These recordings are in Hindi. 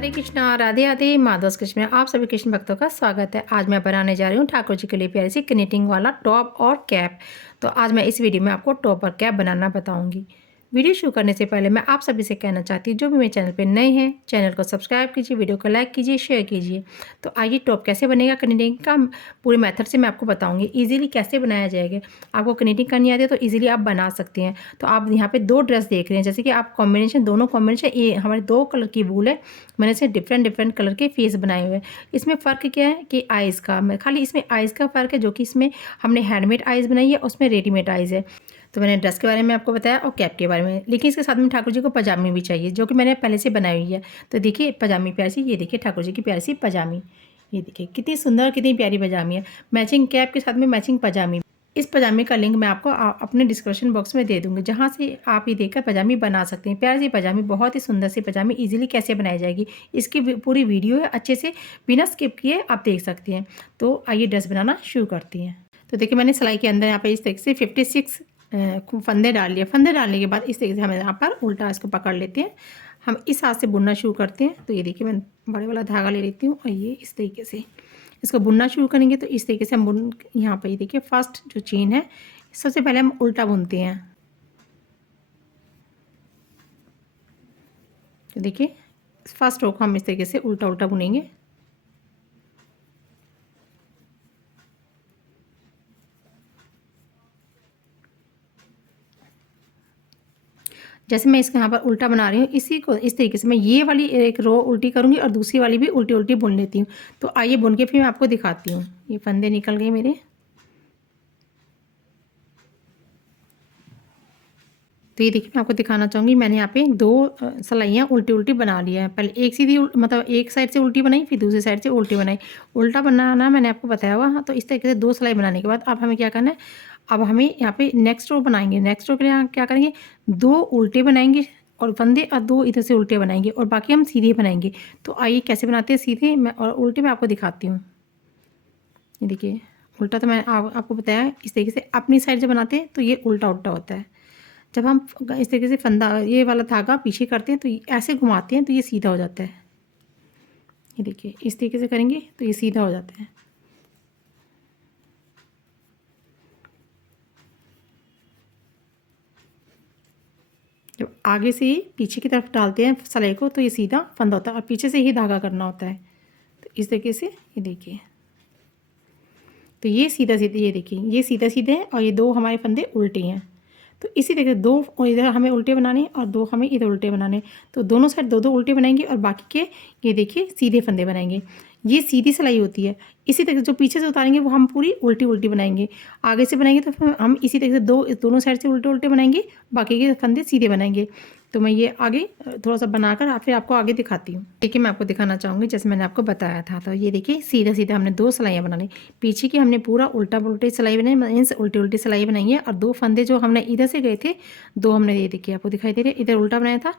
हरे कृष्णा, राधे राधे, माधव कृष्ण में आप सभी कृष्ण भक्तों का स्वागत है। आज मैं बनाने जा रही हूँ ठाकुर जी के लिए प्यारी सी कनेटिंग वाला टॉप और कैप। तो आज मैं इस वीडियो में आपको टॉप और कैप बनाना बताऊंगी। वीडियो शुरू करने से पहले मैं आप सभी से कहना चाहती हूँ, जो भी मेरे चैनल पे नए हैं चैनल को सब्सक्राइब कीजिए, वीडियो को लाइक कीजिए, शेयर कीजिए। तो आइए टॉप कैसे बनेगा कनेटिंग का पूरे मेथड से मैं आपको बताऊंगी, इजीली कैसे बनाया जाएगा। आपको कनेटिंग करनी आती है तो इजीली आप बना सकते हैं। तो आप यहाँ पे दो ड्रेस देख रहे हैं, जैसे कि आप कॉम्बिनेशन दोनों कॉम्बिनेशन, ये हमारे दो कलर की वूल है, मैंने से डिफरेंट डिफरेंट कलर के फेस बनाए हुए हैं। इसमें फ़र्क क्या है कि आइज़ का, खाली इसमें आइज़ का फ़र्क है, जो कि इसमें हमने हैंडमेड आइज़ बनाई है, उसमें रेडीमेड आइज़ है। तो मैंने ड्रेस के बारे में आपको बताया और कैप के बारे में, लेकिन इसके साथ में ठाकुर जी को पजामी भी चाहिए, जो कि मैंने पहले से बनाई हुई है। तो देखिए पजामी प्यारी सी, ये देखिए ठाकुर जी की प्यारी सी पजामी, ये देखिए कितनी सुंदर कितनी प्यारी पजामी है। मैचिंग कैप के साथ में मैचिंग पजामी। इस पजामे का लिंक मैं आपको अपने डिस्क्रिप्शन बॉक्स में दे दूंगी, जहाँ से आप ये देखकर पजामी बना सकते हैं। प्यारी सी पजामी, बहुत ही सुंदर सी पजामी इजीली कैसे बनाई जाएगी, इसकी पूरी वीडियो है, अच्छे से बिना स्किप किए आप देख सकती हैं। तो आइए ड्रेस बनाना शुरू करती हैं। तो देखिए मैंने सिलाई के अंदर यहाँ पे इस तरीके से 56 फंदे डाल लिए। फंदे डालने के बाद इस तरीके से हम यहाँ पर उल्टा इसको पकड़ लेते हैं। हम इस हाथ से बुनना शुरू करते हैं। तो ये देखिए मैं बड़े वाला धागा ले लेती हूँ और ये इस तरीके से इसको बुनना शुरू करेंगे। तो इस तरीके से हम बुन, यहाँ पर ये देखिए फर्स्ट जो चेन है, सबसे पहले हम उल्टा बुनते हैं। तो देखिए फर्स्ट रो को हम इस तरीके से उल्टा उल्टा बुनेंगे। जैसे मैं इसके यहाँ पर उल्टा बना रही हूँ, इसी को इस तरीके से मैं ये वाली एक रो उल्टी करूँगी और दूसरी वाली भी उल्टी उल्टी बुन लेती हूँ। तो आइए बुन के फिर मैं आपको दिखाती हूँ। ये फंदे निकल गए मेरे। तो ये देखिए मैं आपको दिखाना चाहूँगी, मैंने यहाँ पे दो सिलाइयाँ उल्टी उल्टी बना लिया है। पहले एक सीधी मतलब एक साइड से उल्टी बनाई, फिर दूसरी साइड से उल्टी बनाई। उल्टा बनाना मैंने आपको बताया हुआ। हाँ, तो इस तरीके से दो सिलाई बनाने के बाद अब हमें क्या करना है, अब हमें यहाँ पे नेक्स्ट रो बनाएंगे। नेक्स्ट रो के लिए यहाँ क्या करेंगे, दो उल्टे बनाएंगे और फंदे और दो इधर से उल्टे बनाएंगे और बाकी हम सीधे बनाएंगे। तो आइए कैसे बनाते हैं सीधे मैं और उल्टे मैं आपको दिखाती हूँ। ये देखिए उल्टा तो मैंने आपको बताया है। इस तरीके से अपनी साइड से बनाते हैं तो ये उल्टा उल्टा होता है। जब हम इस तरीके से फंदा ये वाला धागा पीछे करते हैं तो ऐसे घुमाते हैं तो ये सीधा हो जाता है। ये देखिए इस तरीके से करेंगे तो ये सीधा हो जाता है। जब आगे से ही पीछे की तरफ डालते हैं सलाई को तो ये सीधा फंदा होता है और पीछे से ही धागा करना होता है। तो इस तरीके से ये देखिए, तो ये सीधा सीधे, ये देखिए ये सीधा सीधे हैं और ये दो हमारे फंदे उल्टे हैं। तो इसी तरीके से दो इधर हमें उल्टे बनाने और दो हमें इधर उल्टे बनाने। तो दोनों साइड दो दो उल्टे बनाएंगे और बाकी के ये देखिए सीधे फंदे बनाएंगे। ये सीधी सिलाई होती है। इसी तरह से जो पीछे से उतारेंगे वो हम पूरी उल्टी उल्टी बनाएंगे। आगे से बनाएंगे तो फिर हम इसी तरह से दोनों साइड से उल्टे उल्टे बनाएंगे, बाकी के फंदे सीधे बनाएंगे। तो मैं ये आगे थोड़ा सा बनाकर फिर आपको आगे दिखाती हूँ। देखिए मैं आपको दिखाना चाहूँगी जैसे मैंने आपको बताया था। तो ये देखिए सीधा सीधा हमने दो सिलाइयाँ बना ली। पीछे की हमने पूरा उल्टा उल्टी सिलाई बनाई, मीन्स उल्टी उल्टी सिलाई बनाई है। और दो फंदे जो हमने इधर से गए थे, दो हमने ये देखिए आपको दिखाई दे रहे, इधर उल्टा बनाया था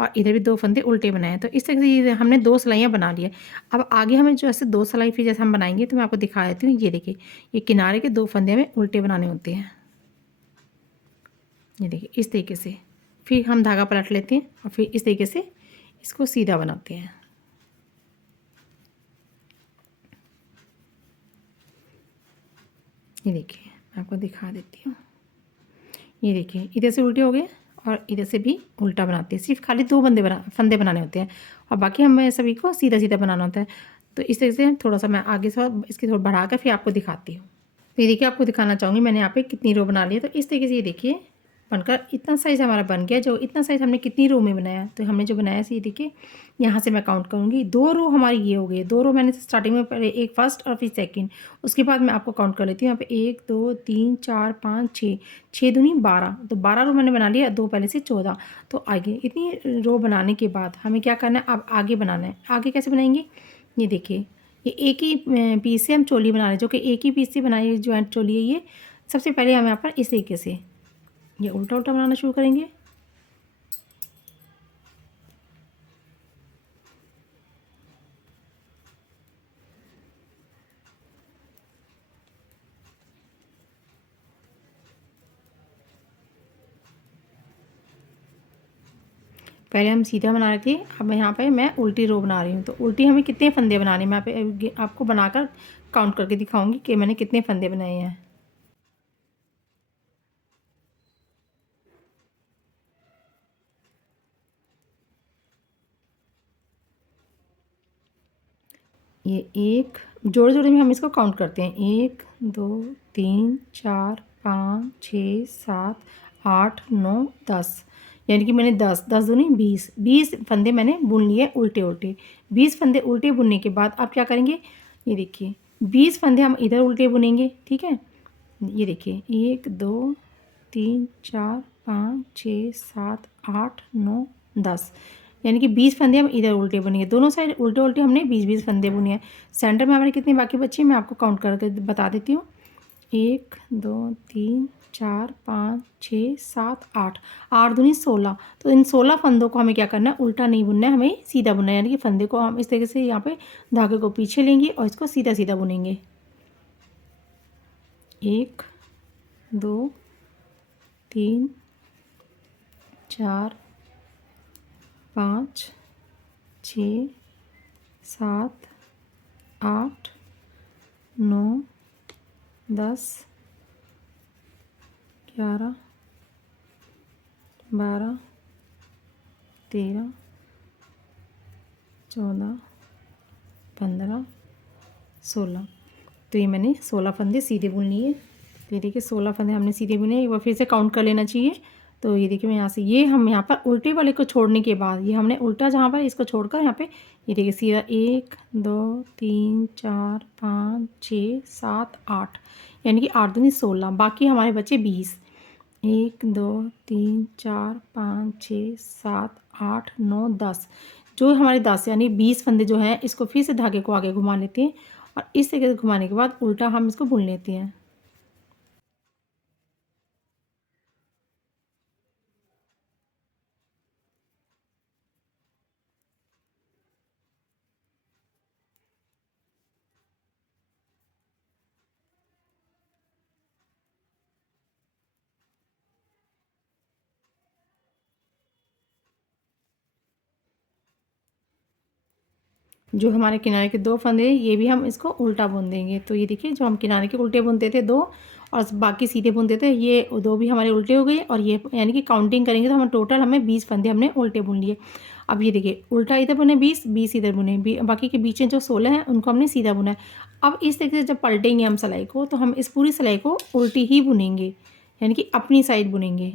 और इधर भी दो फंदे उल्टे बनाए। तो इस तरह से हमने दो सिलाइयाँ बना ली है। अब आगे हमें जो ऐसे दो सिलाई फिर जैसे हम बनाएंगे तो मैं आपको दिखा देती हूँ। ये देखिए ये किनारे के दो फंदे हमें उल्टे बनाने होते हैं। ये देखिए इस तरीके से फिर हम धागा पलट लेते हैं और फिर इस तरीके से इसको सीधा बनाते हैं। ये देखिए मैं आपको दिखा देती हूँ। ये देखिए इधर से उल्टे हो गए और इधर से भी उल्टा बनाते हैं। सिर्फ खाली दो फंदे बनाने होते हैं और बाकी हमें सभी को सीधा सीधा बनाना होता है। तो इस तरह से थोड़ा सा मैं आगे से इसकी थोड़ा बढ़ा कर फिर आपको दिखाती हूँ। तो ये देखिए आपको दिखाना चाहूँगी मैंने यहाँ पे कितनी रो बना ली है। तो इस तरीके से ये देखिए बनकर इतना साइज़ हमारा बन गया। जो इतना साइज़ हमने कितनी रो में बनाया, तो हमने जो बनाया ये देखिए यहाँ से मैं काउंट करूँगी। दो रो हमारी ये हो गई। दो रो मैंने स्टार्टिंग में पहले एक फर्स्ट और फिर सेकंड, उसके बाद मैं आपको काउंट कर लेती हूँ। यहाँ पे 1 2 3 4 5 6, 6 दूनी 12, तो 12 रो मैंने बना लिया, दो पहले से 14। तो आगे इतनी रो बनाने के बाद हमें क्या करना है, अब आगे बनाना है। आगे कैसे बनाएंगे, ये देखिए ये एक ही पीस से हम चोली बना रहे हैं, जो कि एक ही पीस से बनाई ज्वाइंट चोली है ये। सबसे पहले हम यहाँ पर इस तरीके से ये उल्टा उल्टा बनाना शुरू करेंगे। पहले हम सीधा बना रहे थे, अब यहाँ पे मैं उल्टी रो बना रही हूँ। तो उल्टी हमें कितने फंदे बनाने हैं, मैं पे आपको बनाकर काउंट करके दिखाऊंगी कि मैंने कितने फंदे बनाए हैं। ये एक जोड़े जोड़े में हम इसको काउंट करते हैं, 1 2 3 4 5 6 7 8 9 10, यानी कि मैंने 10 दूनी 20 फंदे मैंने बुन लिए उल्टे उल्टे। 20 फंदे उल्टे बुनने के बाद आप क्या करेंगे, ये देखिए 20 फंदे हम इधर उल्टे बुनेंगे, ठीक है। ये देखिए 1 2 3 4 5 6 7 8 9 10, यानी कि 20 फंदे हम इधर उल्टे बुनेंगे। दोनों साइड उल्टे उल्टे हमने 20 फंदे बुने हैं। सेंटर में हमारे कितने बाकी बचे हैं मैं आपको काउंट करके बता देती हूँ। 1 2 3 4 5 6 7 8, 8 दूनी 16। तो इन 16 फंदों को हमें क्या करना है, उल्टा नहीं बुनना है, हमें सीधा बुनना है। यानी कि फंदे को हम इस तरीके से यहाँ पे धागे को पीछे लेंगे और इसको सीधा सीधा बुनेंगे। 1 2 3 4 5 6 7 8 9 10 11 12 13 14 15 16। तो ये मैंने 16 फंदे सीधे बुन लिए। तो ये देखिए 16 फंदे हमने सीधे बुने, एक बार फिर से काउंट कर लेना चाहिए। तो ये देखिए मैं यहाँ से ये हम यहाँ पर उल्टे वाले को छोड़ने के बाद ये हमने उल्टा जहाँ पर इसको छोड़कर यहाँ पे ये देखिए सीधा 1 2 3 4 5 6 7 8, यानी कि 8 दूनी 16, बाकी हमारे बचे 20। 1 2 3 4 5 6 7 8 9 10, जो हमारे 10 यानी 20 फंदे जो हैं इसको फिर से धागे को आगे घुमा लेते हैं और इस तरीके से घुमाने के बाद उल्टा हम इसको बुन लेते हैं। जो हमारे किनारे के 2 फंदे ये भी हम इसको उल्टा बुन देंगे। तो ये देखिए जो हम किनारे के उल्टे बुनते थे 2 और बाकी सीधे बुनते थे, ये 2 भी हमारे उल्टे हो गए और ये यानी कि काउंटिंग करेंगे तो हम टोटल हमें 20 फंदे हमने उल्टे बुन लिए। अब ये देखिए उल्टा इधर बुने 20 इधर बुने, बाकी के बीच में जो 16 हैं उनको हमने सीधा बुना है। अब इस तरीके से जब पलटेंगे हम सिलाई को तो हम इस पूरी सिलाई को उल्टी ही बुनेंगे, यानी कि अपनी साइड बुनेंगे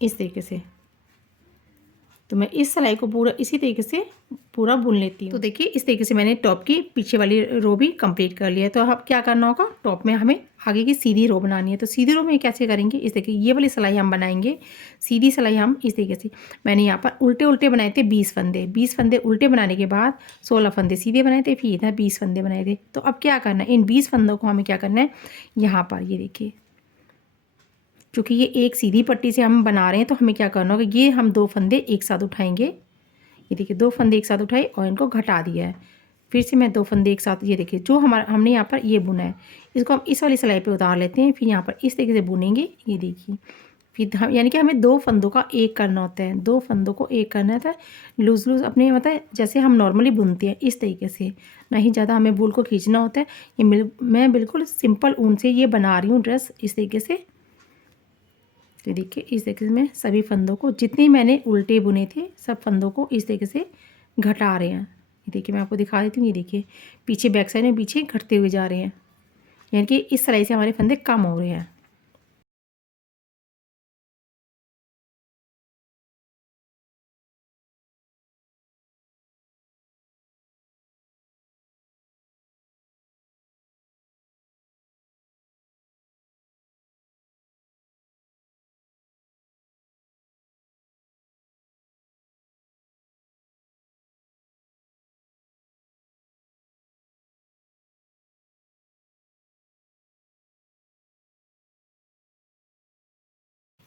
इस तरीके से। तो मैं इस सिलाई को पूरा इसी तरीके से पूरा बुन लेती हूँ। तो देखिए इस तरीके से मैंने टॉप की पीछे वाली रो भी कंप्लीट कर लिया है। तो अब क्या करना होगा, टॉप में हमें आगे की सीधी रो बनानी है। तो सीधी रो में कैसे करेंगे, इस देखिए ये वाली सिलाई हम बनाएंगे, सीधी सिलाई हम इस तरीके से। मैंने यहाँ पर उल्टे उल्टे बनाए थे 20 फंदे, 20 फंदे उल्टे बनाने के बाद 16 फंदे सीधे बनाए थे, फिर इधर 20 फंदे बनाए थे। तो अब क्या करना है, इन 20 फंदों को हमें क्या करना है, यहाँ पर ये देखिए चूँकि ये एक सीधी पट्टी से हम बना रहे हैं तो हमें क्या करना होगा, ये हम 2 फंदे एक साथ उठाएंगे। ये देखिए 2 फंदे एक साथ उठाए और इनको घटा दिया है। फिर से मैं 2 फंदे एक साथ, ये देखिए जो हमारा हमने यहाँ पर ये बुना है इसको हम इस वाली सिलाई पे उतार लेते हैं, फिर यहाँ पर इस तरीके से बुनेंगे। ये देखिए फिर हम यानी कि हमें 2 फंदों का एक करना होता है, 2 फंदों को एक करना होता है लूज़ लूज़ अपने मतलब जैसे हम नॉर्मली बुनते हैं इस तरीके से, ना ही ज़्यादा हमें वूल को खींचना होता है। ये मैं बिल्कुल सिंपल ऊन से ये बना रही हूँ ड्रेस इस तरीके से। तो देखिए इस तरीके से मैं सभी फंदों को जितने मैंने उल्टे बुने थे सब फंदों को इस तरीके से घटा रहे हैं। ये देखिए मैं आपको दिखा देती हूँ, ये देखिए पीछे बैक साइड में पीछे घटते हुए जा रहे हैं, यानी कि इस सिलाई से हमारे फंदे कम हो रहे हैं।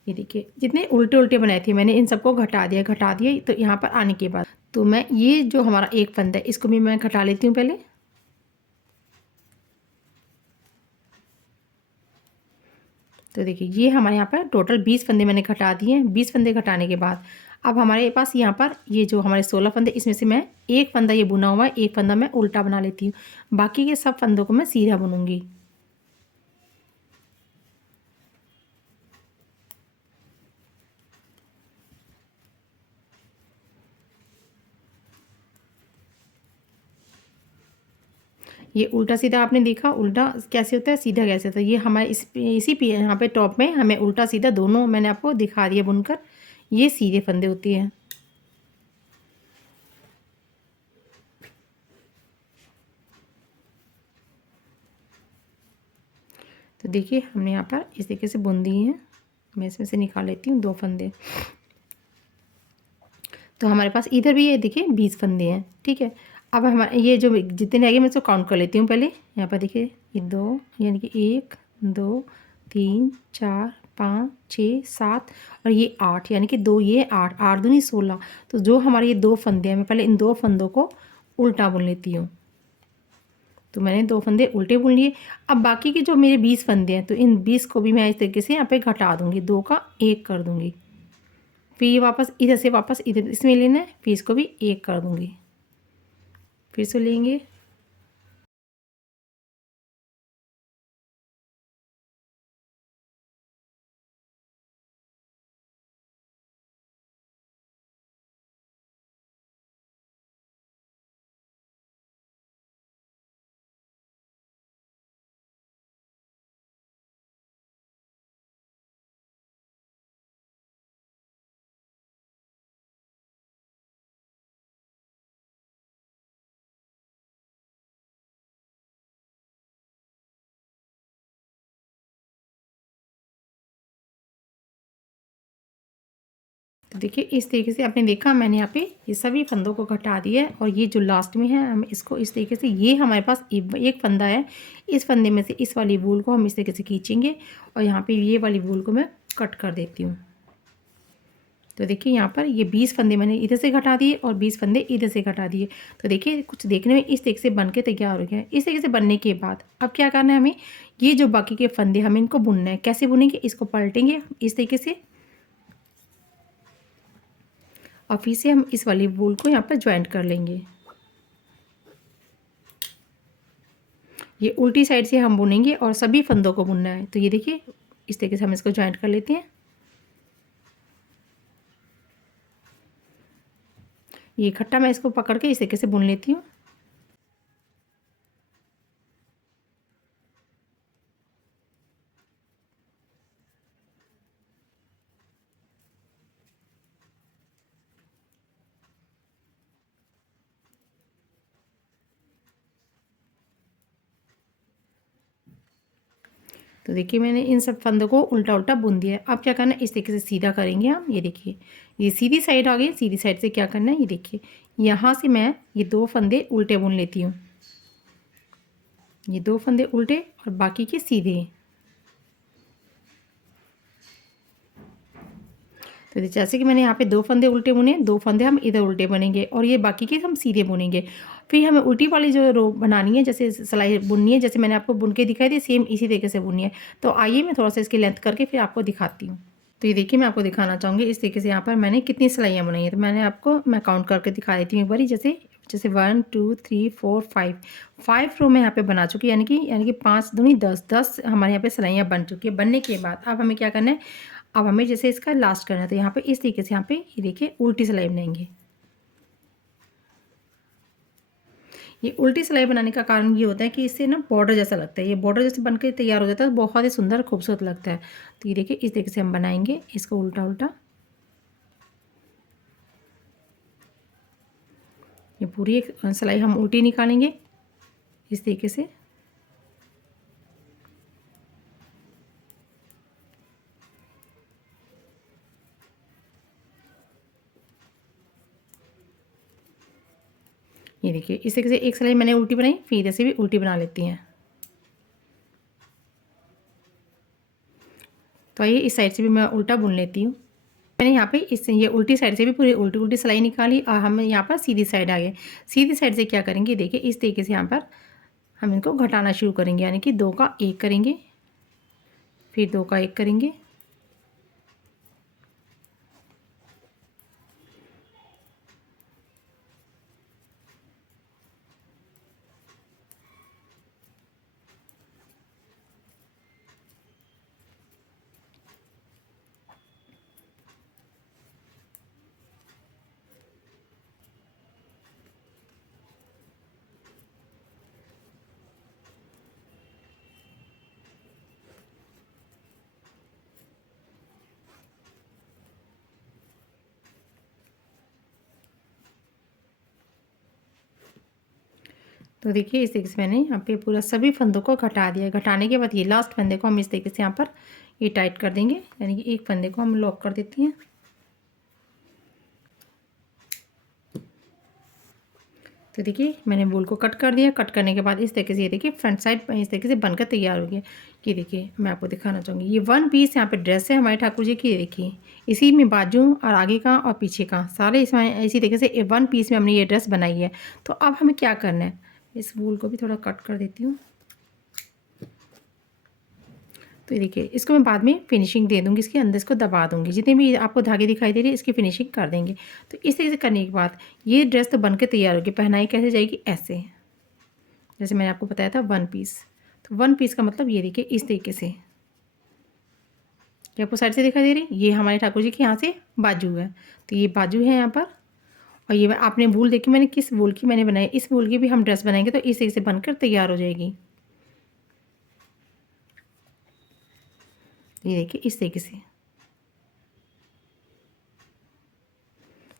ये देखिए जितने उल्टे उल्टे बनाए थे मैंने इन सबको घटा दिया। तो यहाँ पर आने के बाद तो मैं ये जो हमारा एक फंदा है इसको भी मैं घटा लेती हूँ पहले। तो देखिए ये हमारे यहाँ पर टोटल 20 फंदे मैंने घटा दिए हैं। 20 फंदे घटाने के बाद अब हमारे पास यहाँ पर ये जो हमारे 16 फंदे, इसमें से मैं एक फंदा ये बुना हुआ है, एक फंदा मैं उल्टा बना लेती हूँ। बाकी के सब फंदों को मैं सीधा बुनूंगी। ये उल्टा सीधा आपने देखा, उल्टा कैसे होता है, सीधा कैसे होता है। ये हमारे इसी पे यहाँ पे टॉप में हमें उल्टा सीधा दोनों मैंने आपको दिखा दिया बुनकर। ये सीधे फंदे होती हैं। तो देखिए हमने यहाँ पर इस तरीके से बुन दिए हैं। मैं इसमें से निकाल लेती हूँ 2 फंदे। तो हमारे पास इधर भी ये देखिए 20 फंदे हैं, ठीक है। अब हमारे ये जो जितने रह गए मैं इसको काउंट कर लेती हूँ पहले। यहाँ पर देखिए ये 2 यानी कि 1 2 3 4 5 6 7 और ये 8 यानी कि 2 ये 8 8 दूनी 16। तो जो हमारे ये 2 फंदे हैं, मैं पहले इन 2 फंदों को उल्टा बुन लेती हूँ। तो मैंने 2 फंदे उल्टे बुन लिए। अब बाकी के जो मेरे 20 फंदे हैं, तो इन 20 को भी मैं इस तरीके से यहाँ पे घटा दूँगी, 2 का 1 कर दूँगी। फिर ये वापस इधर से वापस इधर इसमें लेना है, फिर इसको भी 1 कर दूँगी। फिर से लेंगे, तो देखिए इस तरीके से आपने देखा, मैंने यहाँ पे ये सभी फंदों को घटा दिया है। और ये जो लास्ट में है हम इसको इस तरीके से, ये हमारे पास एक फंदा है, इस फंदे में से इस वाली वूल को हम इस तरीके से खींचेंगे और यहाँ पे ये वाली वूल को मैं कट कर देती हूँ। तो देखिए यहाँ पर ये 20 फंदे मैंने इधर से घटा दिए और 20 फंदे इधर से घटा दिए। तो देखिए कुछ देखने में इस तरीके से बन के तैयार हो गया है। इस तरीके से बनने के बाद अब क्या करना है, हमें ये जो बाकी के फंदे हमें इनको बुनना है। कैसे बुनेंगे, इसको पलटेंगे इस तरीके से और फिर से हम इस वाली वूल को यहाँ पर ज्वाइंट कर लेंगे। ये उल्टी साइड से हम बुनेंगे और सभी फंदों को बुनना है। तो ये देखिए इस तरीके से हम इसको ज्वाइंट कर लेते हैं। ये इकट्ठा मैं इसको पकड़ के इस तरीके से बुन लेती हूँ। तो देखिए मैंने इन सब फंदों को उल्टा उल्टा बुन दिया है। अब क्या करना है, इस तरीके से सीधा करेंगे हम। ये देखिए ये सीधी साइड आ गई। सीधी साइड से क्या करना है, ये देखिए यहाँ से मैं ये 2 फंदे उल्टे बुन लेती हूँ। ये 2 फंदे उल्टे और बाकी के सीधे। तो जैसे कि मैंने यहाँ पे 2 फंदे उल्टे बुने, 2 फंदे हम इधर उल्टे बुनेंगे और ये बाकी के हम सीधे बुनेंगे। फिर हमें उल्टी वाली जो रो बनानी है, जैसे सिलाई बुननी है, जैसे मैंने आपको बुन के दिखाई थी, सेम इसी तरीके से बुननी है। तो आइए मैं थोड़ा सा इसकी लेंथ करके फिर आपको दिखाती हूँ। तो ये देखिए मैं आपको दिखाना चाहूँगी इस तरीके से यहाँ पर मैंने कितनी सिलाइयाँ बनाई हैं। तो मैंने आपको मैं काउंट करके दिखा देती हूँ एक बारी। जैसे जैसे 1 2 3 4 5 रो मैं यहाँ पे बना चुकी, यानी कि 5 दूनी 10 हमारे यहाँ पे सिलाइयाँ बन चुकी है। बनने के बाद अब हमें क्या करना है, अब हमें जैसे इसका लास्ट करना है। तो यहाँ पे इस तरीके से यहाँ पे ये देखिए उल्टी सिलाई बनाएंगे। ये उल्टी सिलाई बनाने का कारण ये होता है कि इससे ना बॉर्डर जैसा लगता है। ये बॉर्डर जैसे बन के तैयार हो जाता है, बहुत ही सुंदर खूबसूरत लगता है। तो ये देखिए इस तरीके से हम बनाएंगे इसको उल्टा उल्टा। ये पूरी एक सिलाई हम उल्टी निकालेंगे इस तरीके से। ये देखिए इस तरीके से एक सिलाई मैंने उल्टी बनाई, फिर इधर से भी उल्टी बना लेती हैं। तो आइए इस साइड से भी मैं उल्टा बुन लेती हूँ। मैंने यहाँ पे इस ये उल्टी साइड से भी पूरी उल्टी उल्टी सिलाई निकाली और हम यहाँ पर सीधी साइड आ गए। सीधी साइड से क्या करेंगे, देखिए इस तरीके से यहाँ पर हम इनको घटाना शुरू करेंगे, यानी कि 2 का 1 करेंगे। फिर 2 का 1 करेंगे, तो देखिए इस तरीके से मैंने यहाँ पे पूरा सभी फंदों को घटा दिया। घटाने के बाद ये लास्ट फंदे को हम इस तरीके से यहाँ पर ये टाइट कर देंगे, यानी कि एक फंदे को हम लॉक कर देते हैं। तो देखिए मैंने वूल को कट कर दिया। कट करने के बाद इस तरीके से ये देखिए फ्रंट साइड इस तरीके से बनकर तैयार हो गया। ये देखिए मैं आपको दिखाना चाहूँगी, ये 1 पीस यहाँ पे ड्रेस है हमारे ठाकुर जी की। ये देखिए इसी में बाजू और आगे का और पीछे का सारे इसमें इसी तरीके से 1 पीस में हमने ये ड्रेस बनाई है। तो अब हमें क्या करना है, इस वूल को भी थोड़ा कट कर देती हूँ। तो ये देखिए इसको मैं बाद में फिनिशिंग दे दूँगी, इसके अंदर इसको दबा दूँगी। जितने भी आपको धागे दिखाई दे रही है इसकी फिनिशिंग कर देंगे। तो इस तरीके से करने के बाद ये ड्रेस तो बन के तैयार होगी। पहनाई कैसे जाएगी, ऐसे, जैसे मैंने आपको बताया था 1 पीस। तो 1 पीस का मतलब ये देखिए इस तरीके से, ये आपको साइड से दिखाई दे रही, ये हमारे ठाकुर जी के यहाँ से बाजू है। तो ये बाजू है यहाँ पर, और ये आपने वूल देखी मैंने किस वूल की मैंने बनाई, इस वूल की भी हम ड्रेस बनाएंगे तो इस तरीके से बनकर तैयार हो जाएगी। ये देखिए इस तरीके से,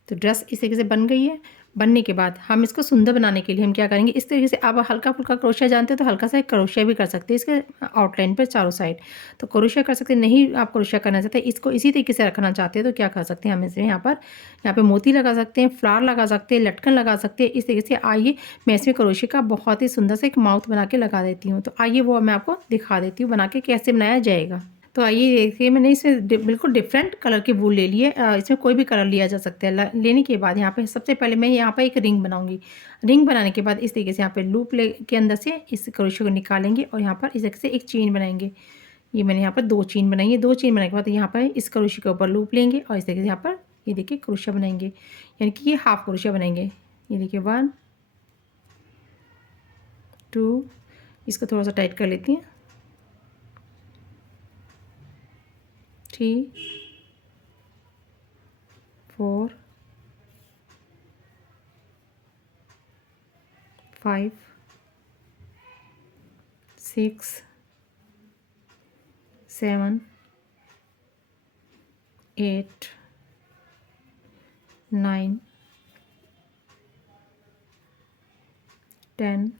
तो ड्रेस इस तरीके से बन गई है। बनने के बाद हम इसको सुंदर बनाने के लिए हम क्या करेंगे, इस तरीके से आप हल्का फुल्का क्रोशिया जानते हो तो हल्का सा क्रोशिया भी कर सकते हैं इसके आउटलाइन पर चारों साइड। तो क्रोशिया कर सकते हैं, नहीं आप क्रोशिया करना चाहते इसको इसी तरीके से रखना चाहते हैं तो क्या कर सकते हैं, हम इसमें यहाँ पे मोती लगा सकते हैं, फ्लावर लगा सकते हैं, लटकन लगा सकते हैं। इस तरीके से आइए मैं इसमें क्रोशिया का बहुत ही सुंदर सा एक माउथ बना के लगा देती हूँ। तो आइए वो मैं आपको दिखा देती हूँ बना के कैसे बनाया जाएगा। तो आइए देखिए मैंने इसमें बिल्कुल डिफरेंट कलर के वूल ले लिए। इसमें कोई भी कलर लिया जा सकता है। लेने के बाद यहाँ पे सबसे पहले मैं यहाँ पे एक रिंग बनाऊंगी। रिंग बनाने के बाद इस तरीके से यहाँ पे लूप ले के अंदर से इस क्रोशिया को निकालेंगे और यहाँ पर इस तरीके से एक चेन बनाएंगे। ये मैंने यहाँ पर 2 चेन बनाई है। 2 चेन बनाने के बाद यहाँ पर इस क्रोशिया के ऊपर लूप लेंगे और इस तरीके से यहाँ पर ये देखिए क्रोशिया बनाएंगे, यानी कि ये हाफ क्रोशिया बनाएंगे। ये देखिए 1 2, इसको थोड़ा सा टाइट कर लेती हैं, 3 4 5 6 7 8 9 10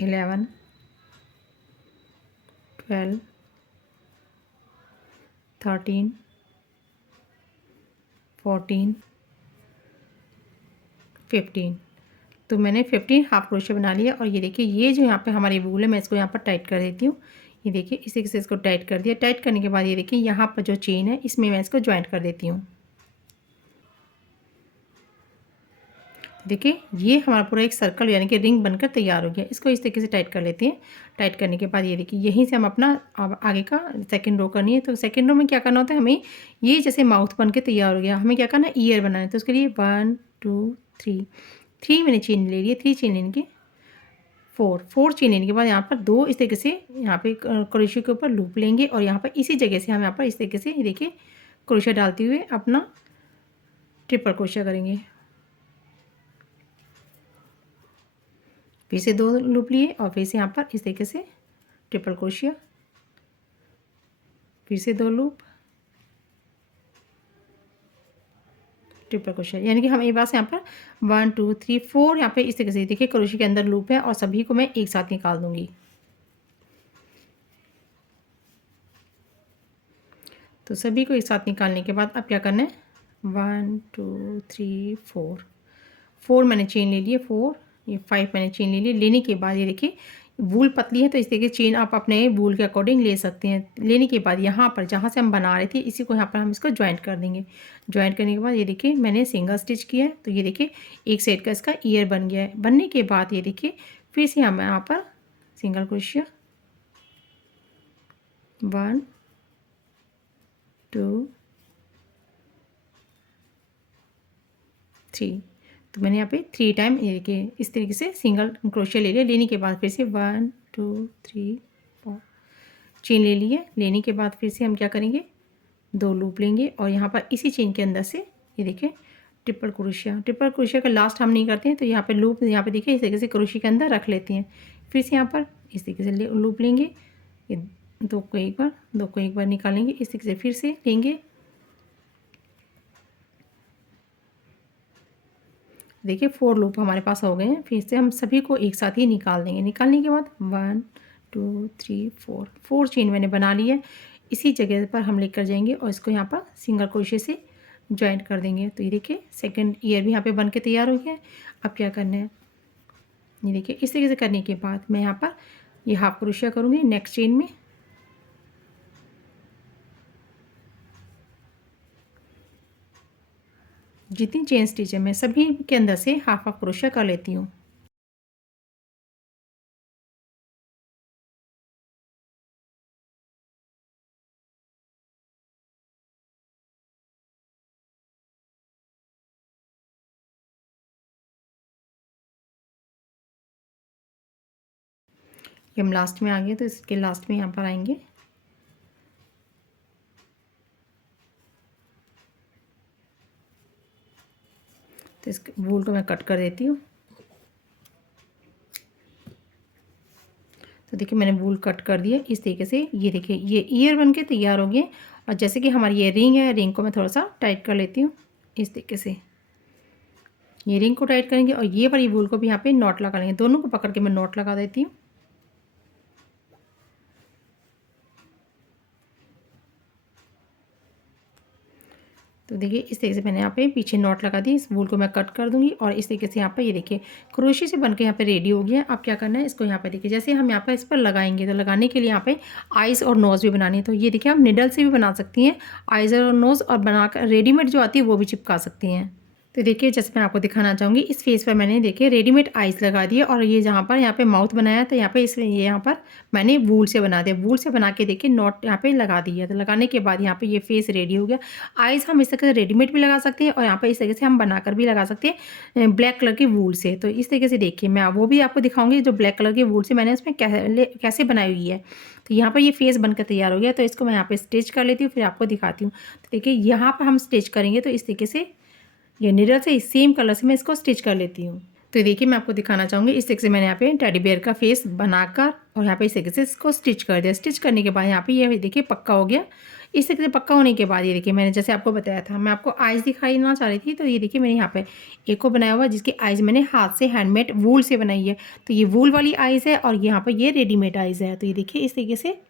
11 12 13 14 15। तो मैंने 15 हाफ क्रोशिया बना लिया। और ये देखिए ये जो यहाँ पे हमारी वूल है मैं इसको यहाँ पर टाइट कर देती हूँ। ये देखिए इसी से इसको टाइट कर दिया। टाइट करने के बाद ये देखिए यहाँ पर जो चेन है इसमें मैं इसको ज्वाइंट कर देती हूँ। देखिए ये हमारा पूरा एक सर्कल यानी कि रिंग बनकर तैयार हो गया। इसको इस तरीके से टाइट कर लेते हैं। टाइट करने के बाद ये देखिए यहीं से हम अपना आगे का सेकंड रो करनी है। तो सेकंड रो में क्या करना होता है, हमें ये जैसे माउथ बन के तैयार हो गया, हमें क्या करना है, ईयर बनाना है। तो उसके लिए 1 2 3 मैंने चेन ले ली है। 3 चेन लेने के 4 चेन लेने के बाद यहाँ पर 2 इस तरीके से यहाँ पे क्रोशिया के ऊपर लूप लेंगे और यहाँ पर इसी जगह से हम यहाँ पर इस तरीके से देखिए क्रोशिया डालते हुए अपना ट्रिपल क्रोशिया करेंगे। फिर से 2 लूप लिए और फिर से यहाँ पर इस तरीके से ट्रिपल क्रोशिया, फिर से 2 लूप, ट्रिपल क्रोशिया, यानी कि हम एक बार से यहाँ पर 1 2 3 4 यहाँ पे इस तरीके से देखिए क्रोशिया के अंदर लूप है और सभी को मैं एक साथ निकाल दूंगी। तो सभी को एक साथ निकालने के बाद अब क्या करना है, 1 2 3 4 मैंने चेन ले लिए 4, ये 5 मैंने चेन ले लिए। लेने के बाद ये देखिए वूल पतली है तो इस तरीके चेन आप अपने वूल के अकॉर्डिंग ले सकते हैं। लेने के बाद यहाँ पर जहाँ से हम बना रहे थे इसी को यहाँ पर हम इसको ज्वाइंट कर देंगे। ज्वाइंट करने के बाद ये देखिए मैंने सिंगल स्टिच किया है, तो ये देखिए एक साइड का इसका ईयर बन गया है। बनने के बाद ये देखिए फिर से हम यहाँ पर सिंगल क्रोशिया 1 2 3, तो मैंने यहाँ पे 3 टाइम ये देखिए इस तरीके से सिंगल क्रोशिया ले लिया। लेने के बाद फिर से 1 2 3 4 चेन ले लिए। लेने के बाद फिर से हम क्या करेंगे, 2 लूप लेंगे और यहाँ पर इसी चेन के अंदर से ये देखिए ट्रिपल क्रोशिया का लास्ट हम नहीं करते हैं, तो यहाँ पे लूप यहाँ पे देखिए इस तरीके से क्रोशिया के अंदर रख लेते हैं। फिर से यहाँ पर इस तरीके से लूप लेंगे, ये 2 को एक बार निकालेंगे, इस तरीके से फिर से लेंगे। देखिए 4 लूप हमारे पास हो गए हैं। फिर से हम सभी को एक साथ ही निकाल देंगे। निकालने के बाद 1 2 3 4 चेन मैंने बना ली है। इसी जगह पर हम लेकर जाएंगे और इसको यहाँ पर सिंगल क्रोशिया से ज्वाइंट कर देंगे। तो ये देखिए सेकंड ईयर भी यहाँ पे बन के तैयार हो गया है। अब क्या करना है, ये देखिए इस तरीके से करने के बाद मैं यहाँ पर ये हाफ क्रोशिया करूँगी नेक्स्ट चेन में। जितनी चेन स्टिच है मैं सभी के अंदर से हाफ हाफ क्रोशिया कर लेती हूँ। ये हम लास्ट में आ गए, तो इसके लास्ट में यहाँ पर आएंगे। तो इस वूल को मैं कट कर देती हूँ। तो देखिए मैंने वूल कट कर दिया इस तरीके से। ये देखिए ये ईयर बन के तैयार हो गए। और जैसे कि हमारी ये रिंग है, रिंग को मैं थोड़ा सा टाइट कर लेती हूँ इस तरीके से। ये रिंग को टाइट करेंगे और ये वाली वूल को भी यहाँ पे नॉट लगा लेंगे। दोनों को पकड़ के मैं नॉट लगा देती हूँ। तो देखिए इस तरीके से मैंने यहाँ पे पीछे नॉट लगा दी। इस वूल को मैं कट कर दूंगी और इस तरीके से यहाँ पे ये देखिए क्रोशिया से बनके यहाँ पे रेडी हो गया। अब क्या करना है, इसको यहाँ पे देखिए जैसे हम यहाँ पे इस पर लगाएंगे, तो लगाने के लिए यहाँ पे आइज़ और नोज़ भी बनानी है। तो ये देखिए आप निडल से भी बना सकती हैं आइज़ और नोज़, और बनाकर रेडीमेड जो आती है वो भी चिपका सकती हैं। तो देखिए जैसे मैं आपको दिखाना चाहूँगी, इस फेस पर मैंने देखिए रेडीमेड आइज़ लगा दिए और ये जहाँ पर यहाँ पे माउथ बनाया तो यहाँ पे इस ये यहाँ पर मैंने वूल से बना दिया। वूल से बना के देखिए नॉट यहाँ पे लगा दिया। तो लगाने के बाद यहाँ पे ये फेस रेडी हो गया। आइज़ हम इस तरीके से रेडीमेड भी लगा सकते हैं और यहाँ पे इस तरीके से हम बनाकर भी लगा सकते हैं ब्लैक कलर की वूल से। तो इस तरीके से देखिए मैं वो भी आपको दिखाऊंगी जो ब्लैक कलर की वूल से मैंने उसमें कैसे बनाई हुई है। तो यहाँ पर ये फेस बनकर तैयार हो गया। तो इसको मैं यहाँ पे स्टिच कर लेती हूँ, फिर आपको दिखाती हूँ। तो देखिए यहाँ पर हम स्टिच करेंगे तो इस तरीके से ये निडल से सेम कलर से मैं इसको स्टिच कर लेती हूँ। तो देखिए मैं आपको दिखाना चाहूँगी, इस तरीके से मैंने यहाँ पे टेडी बेयर का फेस बनाकर और यहाँ पे इस तरीके से इसको स्टिच कर दिया। स्टिच करने के बाद यहाँ पे ये देखिए पक्का हो गया। इस तरीके से पक्का होने के बाद ये देखिए मैंने जैसे आपको बताया था, मैं आपको आइज़ दिखाना चाह रही थी। तो ये देखिए मैंने यहाँ पे एक को बनाया हुआ जिसकी आइज़ मैंने हाथ से हैंडमेड वूल से बनाई है। तो ये वूल वाली आइज़ है और यहाँ पर ये रेडीमेड आइज़ है। तो ये देखिए इस तरीके से,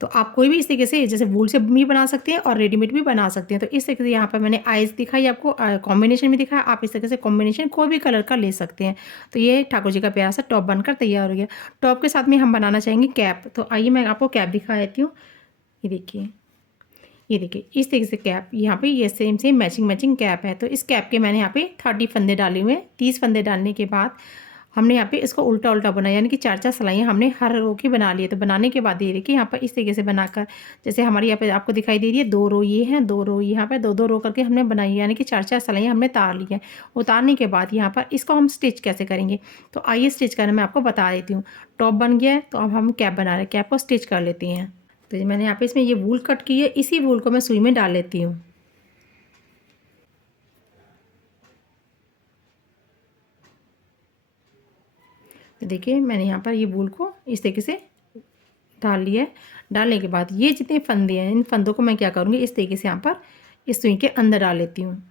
तो आप कोई भी इस तरीके से जैसे वूल से भी बना सकते हैं और रेडीमेड भी बना सकते हैं। तो इस तरीके से यहाँ पर मैंने आइज़ दिखाई आपको, कॉम्बिनेशन में दिखाया। आप इस तरीके से कॉम्बिनेशन कोई भी कलर का ले सकते हैं। तो ये ठाकुर जी का प्यारा सा टॉप बनकर तैयार हो गया। टॉप के साथ में हम बनाना चाहेंगे कैप। तो आइए मैं आपको कैप दिखा देती हूँ। ये देखिए, ये देखिए इस तरीके से कैप, यहाँ पे ये सेम सेम मैचिंग कैप है। तो इस कैप के मैंने यहाँ पे 30 फंदे डाले हुए हैं। 30 फंदे डालने के बाद हमने यहाँ पे इसको उल्टा उल्टा बनाया, यानी कि 4-4 सिलाइयाँ हमने हर रो की बना ली है। तो बनाने के बाद ये देखिए यहाँ पर इस तरीके से बनाकर, जैसे हमारी यहाँ पे आपको दिखाई दे रही है 2 रो ये हैं, 2 रो यहाँ पर, 2-2 रो करके हमने बनाई है, यानी कि 4-4 सिलाइयाँ हमने तार ली हैं। उतारने के बाद यहाँ पर इसको हम स्टिच कैसे करेंगे, तो आइए स्टिच करना मैं आपको बता देती हूँ। टॉप बन गया है, तो अब हम कैप बना रहे हैं। कैप को स्टिच कर लेती हैं। तो मैंने यहाँ पे इसमें ये वूल कट की है, इसी वूल को मैं सुई में डाल लेती हूँ। तो देखिए मैंने यहाँ पर ये वूल को इस तरीके से डाल लिया है। डालने के बाद ये जितने फंदे हैं, इन फंदों को मैं क्या करूँगी, इस तरीके से यहाँ पर इस सुई के अंदर डाल लेती हूँ।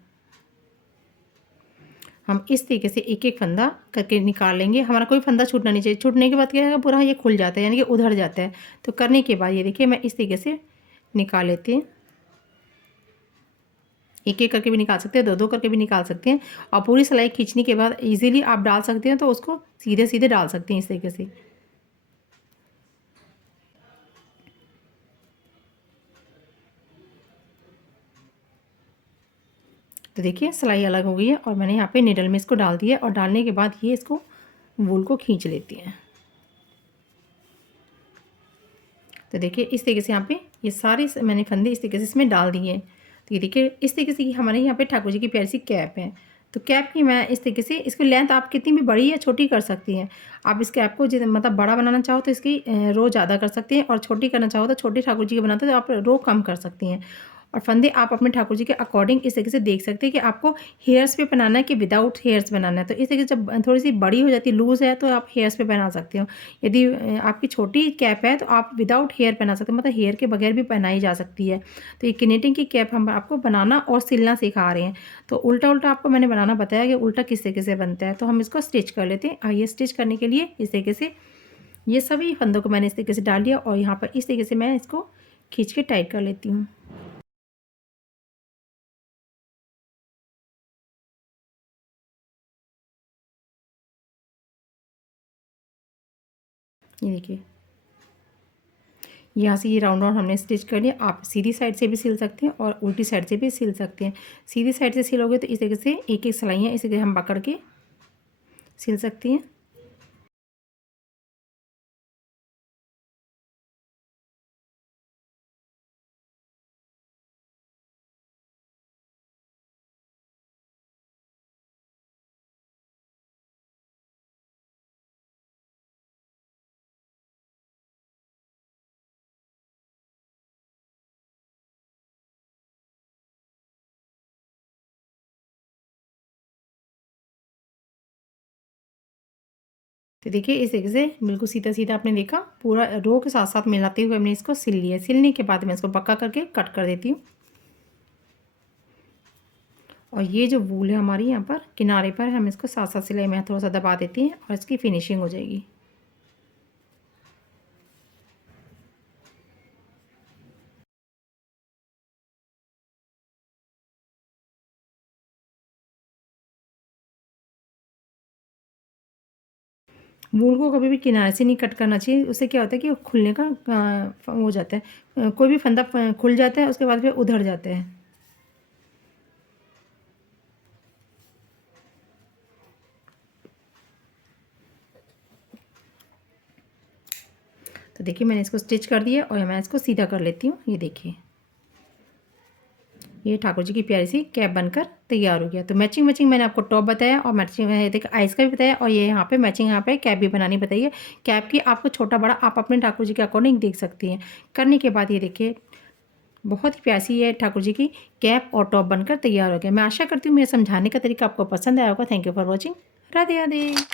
हम इस तरीके से एक एक फंदा करके निकाल लेंगे। हमारा कोई फंदा छूटना नहीं चाहिए। छूटने के बाद क्या है, पूरा ये खुल जाता है, यानी कि उधर जाता है। तो करने के बाद ये देखिए मैं इस तरीके से निकाल लेती हूँ। एक एक करके भी निकाल सकते हैं, दो दो करके भी निकाल सकते हैं। और पूरी सिलाई खींचने के बाद इजीली आप डाल सकते हैं, तो उसको सीधे सीधे डाल सकते हैं इस तरीके से। तो देखिए सिलाई अलग हो गई है और मैंने यहाँ पे निडल में इसको डाल दिया और डालने के बाद ये इसको वूल को खींच लेती हैं। तो देखिए इस तरीके से यहाँ पे ये सारे मैंने फंदे इस तरीके से इसमें डाल दिए। तो ये देखिए इस तरीके से हमारे यहाँ पे ठाकुर जी की प्यारी सी कैप है। तो कैप की मैं इस तरीके से इसकी लेंथ आप कितनी भी बड़ी या छोटी कर सकती हैं। आप इस कैप को मतलब बड़ा बनाना चाहो तो इसकी रो ज़्यादा कर सकती हैं, और छोटी करना चाहो तो छोटी ठाकुर जी की बनाते हो तो आप रो कम कर सकती हैं। और फंदे आप अपने ठाकुर जी के अकॉर्डिंग इस तरीके से देख सकते हैं कि आपको हेयर्स पे बनाना है कि विदाउट हेयर्स बनाना है। तो इस तरीके से जब थोड़ी सी बड़ी हो जाती है, लूज़ है, तो आप हेयर्स पे बना सकते हो। यदि आपकी छोटी कैप है तो आप विदाउट हेयर पहना सकते हो, मतलब हेयर के बगैर भी पहनाई जा सकती है। तो ये किनेटिंग की कैप हम आपको बनाना और सिलना सिखा रहे हैं। तो उल्टा उल्टा आपको मैंने बनाना बताया कि उल्टा किस तरीके से बनता है। तो हम इसको स्टिच कर लेते हैं। आइए स्टिच करने के लिए इस तरीके से ये सभी फंदों को मैंने इस तरीके से डाल दिया और यहाँ पर इस तरीके से मैं इसको खींच के टाइट कर लेती हूँ। ये देखिए यहाँ से ये राउंड राउंड हमने स्टिच कर लिया। आप सीधी साइड से भी सिल सकते हैं और उल्टी साइड से भी सिल सकते हैं। सीधी साइड से सिलोगे तो इस तरीके से एक एक सिलाइयाँ इस तरीके हम पकड़ के सिल सकती हैं। तो देखिए इस तरीके से बिल्कुल सीधा सीधा आपने देखा, पूरा रो के साथ साथ मिलाते हुए हमने इसको सिल लिया। सिलने के बाद मैं इसको पक्का करके कट कर देती हूँ। और ये जो वूल है हमारी यहाँ पर किनारे पर, हम इसको साथ साथ सिलाई में थोड़ा सा दबा देती हैं और इसकी फिनिशिंग हो जाएगी। वूल को कभी भी किनारे से नहीं कट करना चाहिए, उससे क्या होता है कि वो खुलने का हो जाता है। कोई भी फंदा खुल जाता है उसके बाद फिर उधड़ जाता है। तो देखिए मैंने इसको स्टिच कर दिया और मैं इसको सीधा कर लेती हूँ। ये देखिए ये ठाकुर जी की प्यारी सी कैप बनकर तैयार हो गया। तो मैचिंग मैचिंग मैंने आपको टॉप बताया और मैचिंग देखिए आइस का भी बताया, और ये यहाँ पे मैचिंग यहाँ पे कैप भी बनानी बताई है। कैप की आपको छोटा बड़ा आप अपने ठाकुर जी के अकॉर्डिंग देख सकती हैं। करने के बाद ये देखिए बहुत ही प्यासी है ठाकुर जी की कैप और टॉप बनकर तैयार हो गया। मैं आशा करती हूँ मेरे समझाने का तरीका आपको पसंद आया होगा। Thank you for watching. Radhe Radhe.